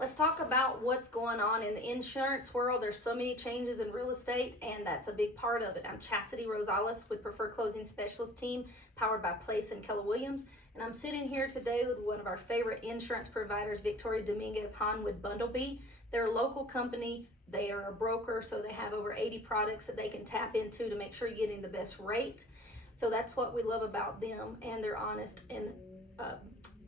Let's talk about what's going on in the insurance world. There's so many changes in real estate, and that's a big part of it. I'm Chastity Rosales with Preferred Closing Specialist Team, powered by Place and Keller Williams. And I'm sitting here today with one of our favorite insurance providers, Victoria Dominguez Hahn with Bundlebee. They're a local company. They are a broker, so they have over 80 products that they can tap into to make sure you're getting the best rate. So that's what we love about them, and their honest and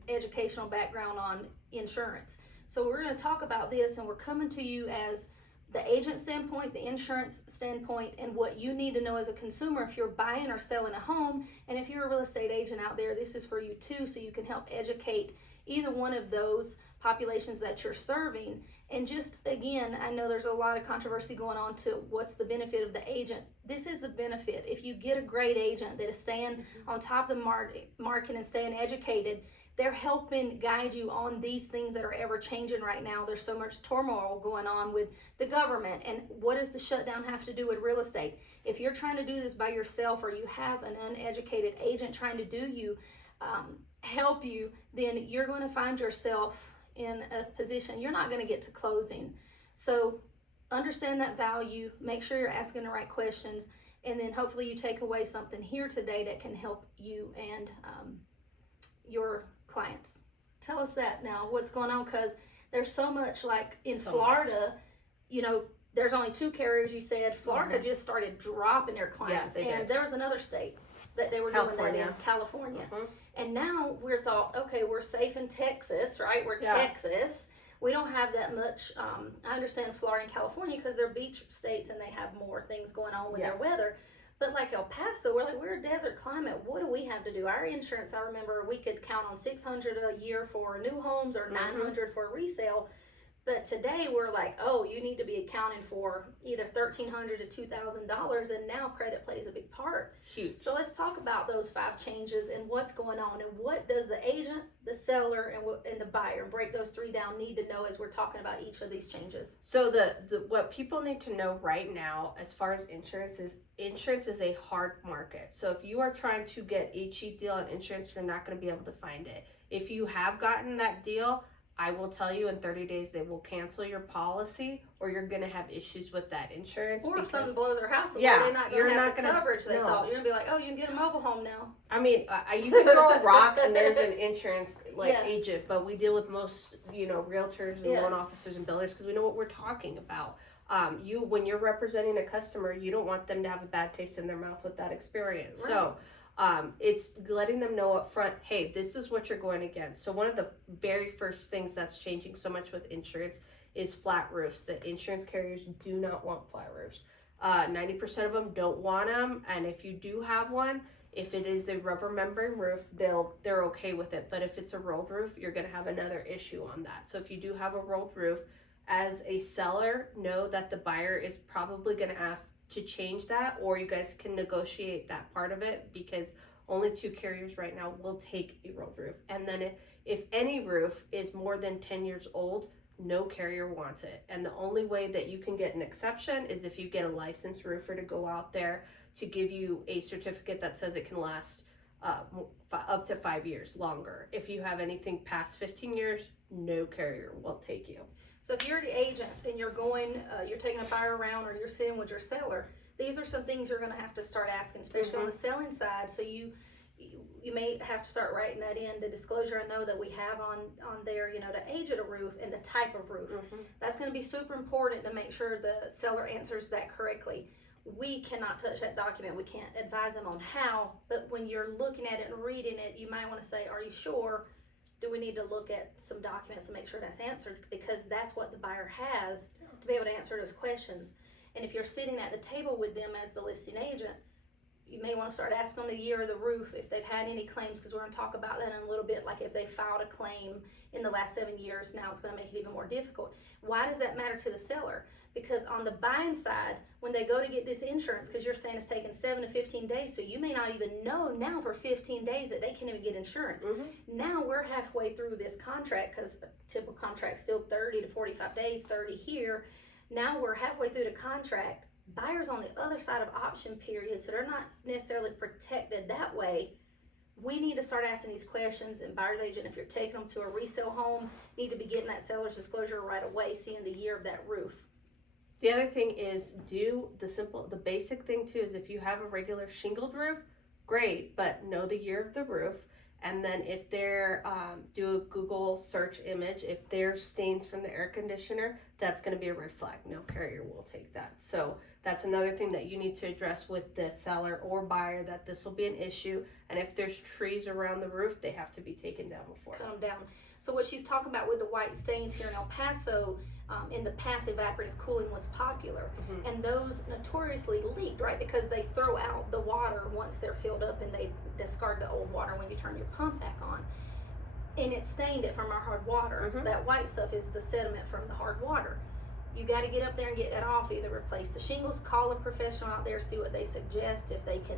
educational background on insurance. So we're going to talk about this, and we're coming to you as the agent standpoint, the insurance standpoint, and what you need to know as a consumer if you're buying or selling a home. And if you're a real estate agent out there, this is for you too, so you can help educate either one of those populations that you're serving. And just again, I know there's a lot of controversy going on to what's the benefit of the agent. This is the benefit. If you get a great agent that is staying on top of the market and staying educated, they're helping guide you on these things that are ever changing right now. There's so much turmoil going on with the government, and what does the shutdown have to do with real estate? If you're trying to do this by yourself, or you have an uneducated agent trying to help you, then you're going to find yourself in a position you're not going to get to closing. So understand that value, make sure you're asking the right questions, and then hopefully you take away something here today that can help you and your clients. Tell us that now, what's going on, because there's so much, like in Florida, you know, there's only 2 carriers, you said. Florida just started dropping their clients, and there was another state that they were doing that in, California. And now we're thought, okay, we're safe in Texas, right? We're Texas. We don't have that much. I understand Florida and California because they're beach states and they have more things going on with their weather. But like El Paso, we're a desert climate. What do we have to do? Our insurance, I remember we could count on $600 a year for new homes or $900 for a resale. But today we're like, oh, you need to be accounting for either $1,300 to $2,000, and now credit plays a big part. Huge. So let's talk about those 5 changes and what's going on, and what does the agent, the seller, and the buyer, and break those 3 down, need to know as we're talking about each of these changes. So the what people need to know right now as far as insurance is a hard market. So if you are trying to get a cheap deal on insurance, you're not going to be able to find it. If you have gotten that deal, I will tell you in 30 days they will cancel your policy, or you're going to have issues with that insurance. Or if something blows their house away, Yeah, they're not going to have the coverage they thought. You're going to be like, oh, you can get a mobile home now. I mean, you can throw a rock and there's an insurance agent, but we deal with most, realtors and loan officers and builders because we know what we're talking about. When you're representing a customer, you don't want them to have a bad taste in their mouth with that experience. Right. So it's letting them know up front, hey, this is what you're going against. So one of the very first things that's changing so much with insurance is flat roofs. The insurance carriers do not want flat roofs. 90% of them don't want them, and if you do have one, if it is a rubber membrane roof, they're okay with it. But if it's a rolled roof, you're going to have another issue on that. So if you do have a rolled roof, as a seller, know that the buyer is probably going to ask to change that, or you guys can negotiate that part of it, because only 2 carriers right now will take a rolled roof. And then if any roof is more than 10 years old, no carrier wants it. And the only way that you can get an exception is if you get a licensed roofer to go out there to give you a certificate that says it can last up to 5 years longer. If you have anything past 15 years, no carrier will take you. So if you're the agent and you're taking a buyer around, or you're sitting with your seller, these are some things you're going to have to start asking, especially on the selling side. So you may have to start writing that in, the disclosure I know that we have on there, the age of the roof and the type of roof. That's going to be super important to make sure the seller answers that correctly. We cannot touch that document. We can't advise them on how, but when you're looking at it and reading it, you might want to say, are you sure? Do we need to look at some documents to make sure that's answered? Because that's what the buyer has to be able to answer those questions. And if you're sitting at the table with them as the listing agent, you may want to start asking them the year of the roof, if they've had any claims, because we're going to talk about that in a little bit. Like if they filed a claim in the last 7 years, now it's going to make it even more difficult. Why does that matter to the seller? Because on the buying side, when they go to get this insurance, because you're saying it's taking 7 to 15 days, so you may not even know now for 15 days that they can't even get insurance. Now we're halfway through this contract, because a typical contract's still 30 to 45 days, 30 here. Now we're halfway through the contract. Buyers on the other side of option period, so they're not necessarily protected that way. we need to start asking these questions, and buyer's agent, if you're taking them to a resale home, need to be getting that seller's disclosure right away, seeing the year of that roof. The other thing is the basic thing too is if you have a regular shingled roof, great, but know the year of the roof. And then if they're, do a Google search image, if there's stains from the air conditioner, that's going to be a red flag. No carrier will take that. So that's another thing that you need to address with the seller or buyer, that this will be an issue. And if there's trees around the roof, they have to be taken down before. Come down. So what she's talking about with the white stains here in El Paso, in the past, evaporative cooling was popular, and those notoriously leaked, right? Because they throw out the water once they're filled up, and they discard the old water when you turn your pump back on. And it stained it from our hard water. That white stuff is the sediment from the hard water. You got to get up there and get that off. Either replace the shingles, call a professional out there, see what they suggest, if they can,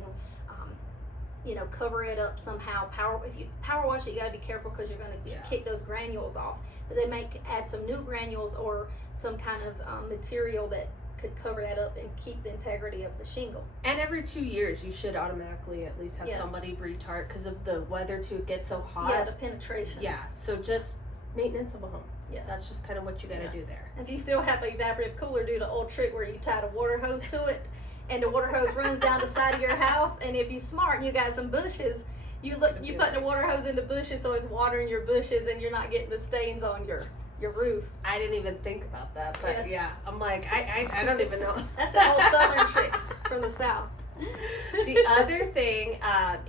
cover it up somehow. If you power wash it, you got to be careful because you're going to kick those granules off. But they may add some new granules or some kind of material that could cover that up and keep the integrity of the shingle. And every 2 years, you should automatically at least have somebody retard because of the weather too. It gets so hot. Yeah, the penetrations. Yeah, so just maintenance of a home. Yeah, that's just kind of what you got to do there. If you still have an evaporative cooler, do the old trick where you tie a water hose to it, and the water hose runs down the side of your house. And if you're smart and you got some bushes, you put the water hose in the bushes so it's watering your bushes and you're not getting the stains on your roof. I didn't even think about that, but yeah I'm like, I don't even know. That's the whole southern tricks from the south. The other thing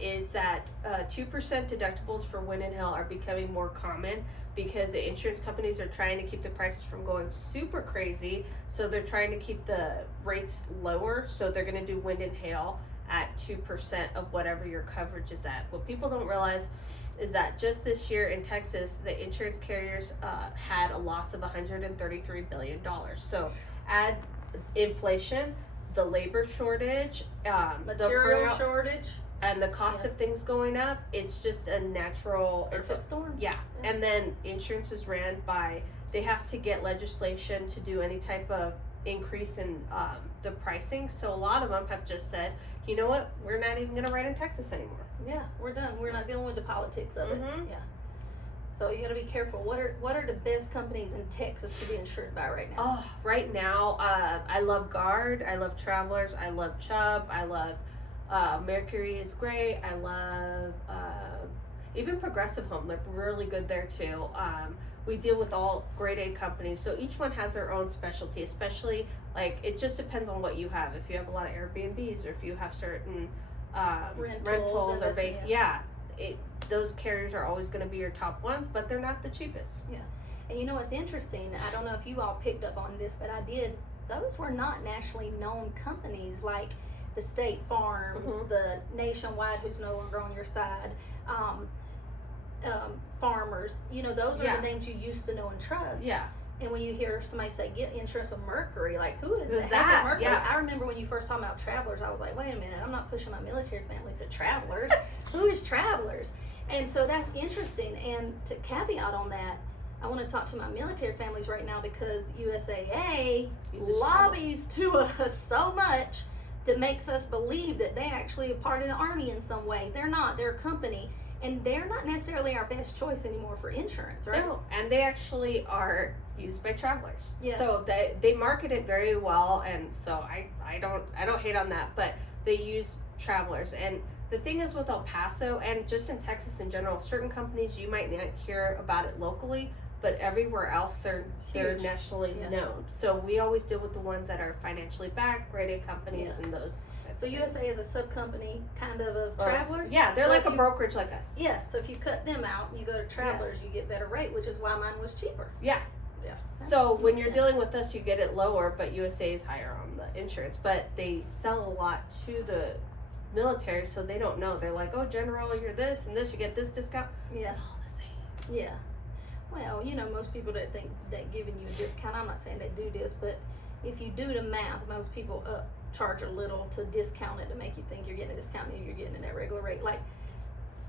is that 2% deductibles for wind and hail are becoming more common because the insurance companies are trying to keep the prices from going super crazy. So they're trying to keep the rates lower. So they're going to do wind and hail at 2% of whatever your coverage is at. What people don't realize is that just this year in Texas, the insurance carriers had a loss of $133 billion. So add inflation, the labor shortage, material shortage, and the cost of things going up. It's just a natural storm. Yeah. And then insurance is ran by, they have to get legislation to do any type of increase in the pricing. So a lot of them have just said, you know what, we're not even going to write in Texas anymore. Yeah, we're done. We're not dealing with the politics of it. Yeah. So you got to be careful. What are the best companies in Texas to be insured by right now? Oh, right now, I love Guard. I love Travelers. I love Chubb. I love Mercury is great. I love even Progressive Home. They're really good there too. We deal with all grade A companies, so each one has their own specialty, especially like it just depends on what you have. If you have a lot of Airbnbs or if you have certain rentals or those carriers are always going to be your top ones, but they're not the cheapest. Yeah. And you know what's interesting, I don't know if you all picked up on this, but I did. Those were not nationally known companies like the State Farms, the Nationwide, who's no longer on your side, Farmers. Those are the names you used to know and trust. Yeah. And when you hear somebody say get insurance with Mercury, like who the heck that? is Mercury? Yeah. I remember when you first talking about Travelers, I was like, wait a minute, I'm not pushing my military families to Travelers. Who is Travelers? And so that's interesting. And to caveat on that, I want to talk to my military families right now because USAA lobbies to us so much that makes us believe that they actually are part of the Army in some way. They're not. They're a company. And they're not necessarily our best choice anymore for insurance, right? No, and they actually are used by Travelers. Yeah. So they market it very well, and so I don't hate on that, but they use Travelers. And the thing is with El Paso and just in Texas in general, certain companies you might not hear about it locally, but everywhere else they're nationally known. So we always deal with the ones that are financially backed, grade A companies, and those. So USA is a sub company kind of Travelers. Yeah, they're like a brokerage like us. Yeah, so if you cut them out and you go to Travelers, you get better rate, which is why mine was cheaper. Yeah. So when you're dealing with us, you get it lower, but USA is higher on the insurance. But they sell a lot to the military, so they don't know. They're like, oh, General, you're this and this, you get this discount. Yeah. It's all the same. Yeah. Well, most people that think that giving you a discount, I'm not saying they do this, but if you do the math, most people charge a little to discount it to make you think you're getting a discount and you're getting it at regular rate. Like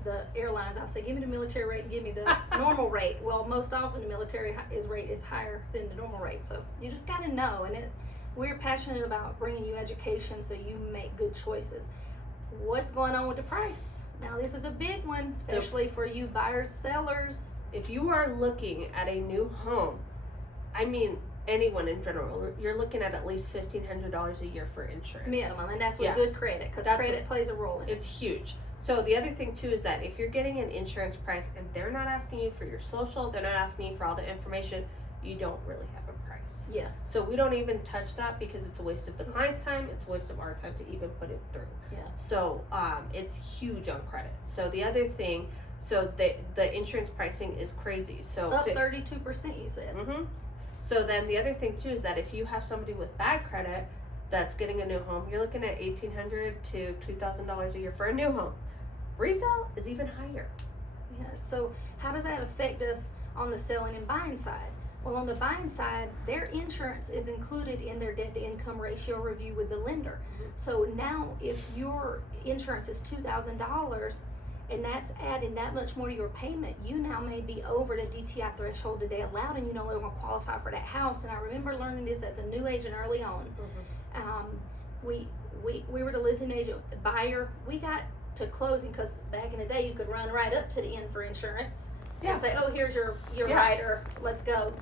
the airlines, I say, give me the military rate and give me the normal rate. Well, most often the military rate is higher than the normal rate. So you just got to know. And we're passionate about bringing you education so you make good choices. what's going on with the price? Now this is a big one, especially for you buyers, sellers. If you are looking at a new home, I mean, anyone in general, you're looking at least $1,500 a year for insurance. Minimum, and that's with good credit, because credit plays a role in it. It's huge. So the other thing too is that if you're getting an insurance price and they're not asking you for your social, they're not asking you for all the information, you don't really have a price. Yeah. So we don't even touch that because it's a waste of the client's time, it's a waste of our time to even put it through. Yeah. So it's huge on credit. So the other thing, so the insurance pricing is crazy. So up 32%, you said. Mm-hmm. So then the other thing too is that if you have somebody with bad credit that's getting a new home, you're looking at $1,800 to $2,000 a year for a new home. Resale is even higher. Yeah. So how does that affect us on the selling and buying side? Well, on the buying side, their insurance is included in their debt to income ratio review with the lender. Mm-hmm. So now if your insurance is $2,000 and that's adding that much more to your payment, you now may be over the DTI threshold that they allowed, and you no longer qualify for that house. And I remember learning this as a new agent early on. Mm-hmm. We were the listing agent buyer. We got to closing because back in the day you could run right up to the end for insurance and say, oh, here's your rider, let's go.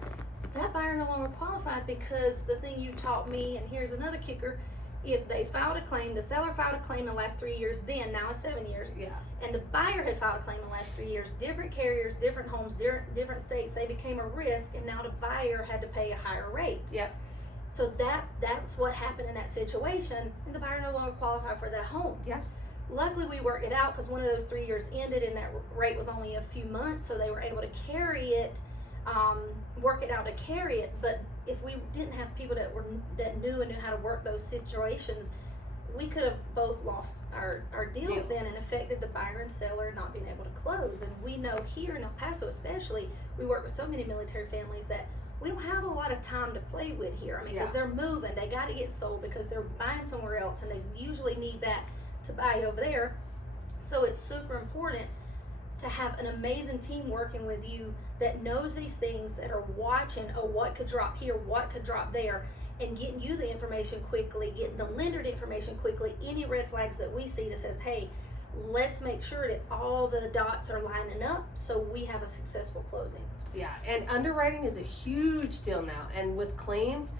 That buyer no longer qualified because the thing you taught me, and here's another kicker, if they filed a claim, the seller filed a claim in the last 3 years, then now it's 7 years, and the buyer had filed a claim in the last 3 years, different carriers, different homes, different states, they became a risk, and now the buyer had to pay a higher rate. Yep. So that's what happened in that situation, and the buyer no longer qualified for that home. Yeah. Luckily, we worked it out because one of those 3 years ended, and that rate was only a few months, so they were able to carry it, work it out to carry it. But if we didn't have people that knew and knew how to work those situations, we could have both lost our deals then, and affected the buyer and seller not being able to close. And we know here in El Paso especially, we work with so many military families that we don't have a lot of time to play with here. I mean, because they're moving, they got to get sold because they're buying somewhere else, and they usually need that to buy over there. So it's super important to have an amazing team working with you that knows these things, that are watching, oh, what could drop here, what could drop there, and getting you the information quickly, getting the lender the information quickly, any red flags that we see that says, hey, let's make sure that all the dots are lining up so we have a successful closing. Yeah, and underwriting is a huge deal now, and with claims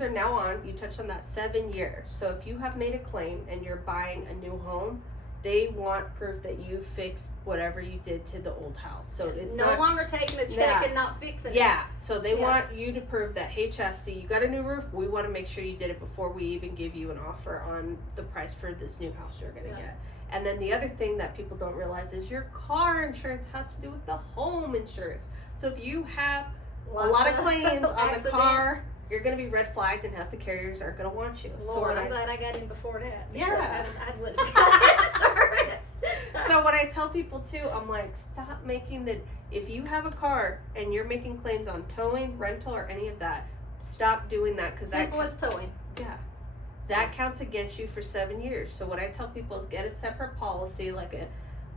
are now on, you touched on that, 7 years. So if you have made a claim and you're buying a new home, they want proof that you fixed whatever you did to the old house. So it's no longer taking a check and not fixing it. Yeah, so they want you to prove that, hey, Chastity, you got a new roof. We want to make sure you did it before we even give you an offer on the price for this new house you're going to get. And then the other thing that people don't realize is your car insurance has to do with the home insurance. So if you have a lot of claims on the car, you're going to be red flagged, and half the carriers aren't going to want you. Lord, I'm glad I got in before that. Yeah. I wouldn't have insurance. So what I tell people too, I'm like, stop making if you have a car and you're making claims on towing, rental, or any of that, stop doing that. Because simple as towing. Yeah. That counts against you for 7 years. So what I tell people is get a separate policy, like a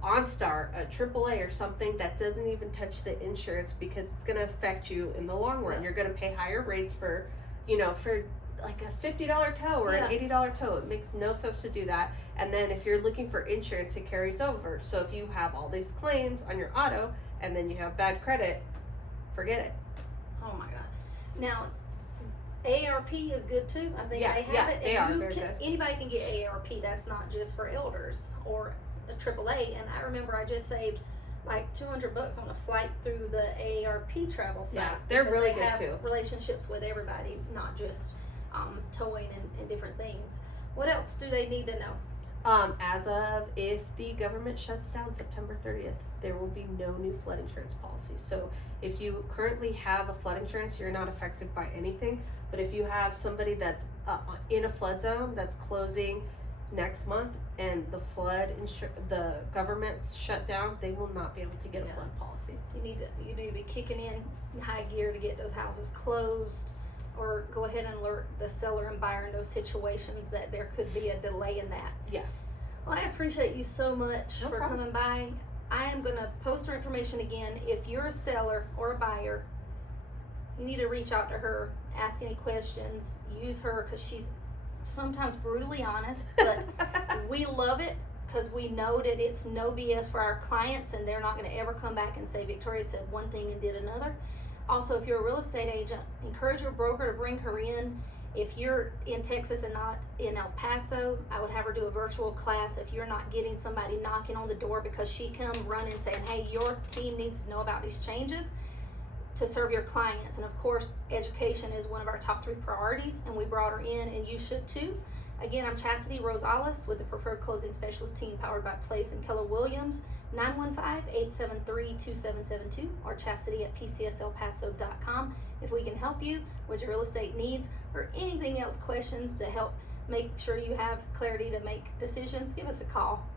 OnStar, a AAA, or something that doesn't even touch the insurance, because it's going to affect you in the long run. You're going to pay higher rates for like a $50 tow or an $80 tow. It makes no sense to do that. And then if you're looking for insurance, it carries over. So if you have all these claims on your auto and then you have bad credit, forget it. Oh my God. Now, AARP is good too. I think they have it. They are very good. Anybody can get AARP. That's not just for elders or a AAA. And I remember I just saved like $200 on a flight through the AARP travel site. Yeah, they're really good have too. Relationships with everybody, not just towing and different things. What else do they need to know? As of, if the government shuts down September 30th, there will be no new flood insurance policies. So if you currently have a flood insurance, you're not affected by anything. But if you have somebody that's in a flood zone that's closing next month and the government's shut down, they will not be able to get a flood policy. You need to be kicking in high gear to get those houses closed, or go ahead and alert the seller and buyer in those situations that there could be a delay in that. Yeah. Well, I appreciate you so much for coming by. I am going to post her information again. If you're a seller or a buyer, you need to reach out to her, ask any questions, use her, because she's sometimes brutally honest, but we love it because we know that it's no BS for our clients, and they're not going to ever come back and say Victoria said one thing and did another. Also, if you're a real estate agent, encourage your broker to bring her in. If you're in Texas and not in El Paso, I would have her do a virtual class. If you're not getting somebody knocking on the door because she come running saying, hey, your team needs to know about these changes to serve your clients. And of course, education is one of our top 3 priorities, and we brought her in, and you should too. Again, I'm Chastity Rosales with the Preferred Closing Specialist team powered by Place and Keller Williams, 915-873-2772, or chastity@pcselpaso.com. If we can help you with your real estate needs or anything else, questions to help make sure you have clarity to make decisions, give us a call.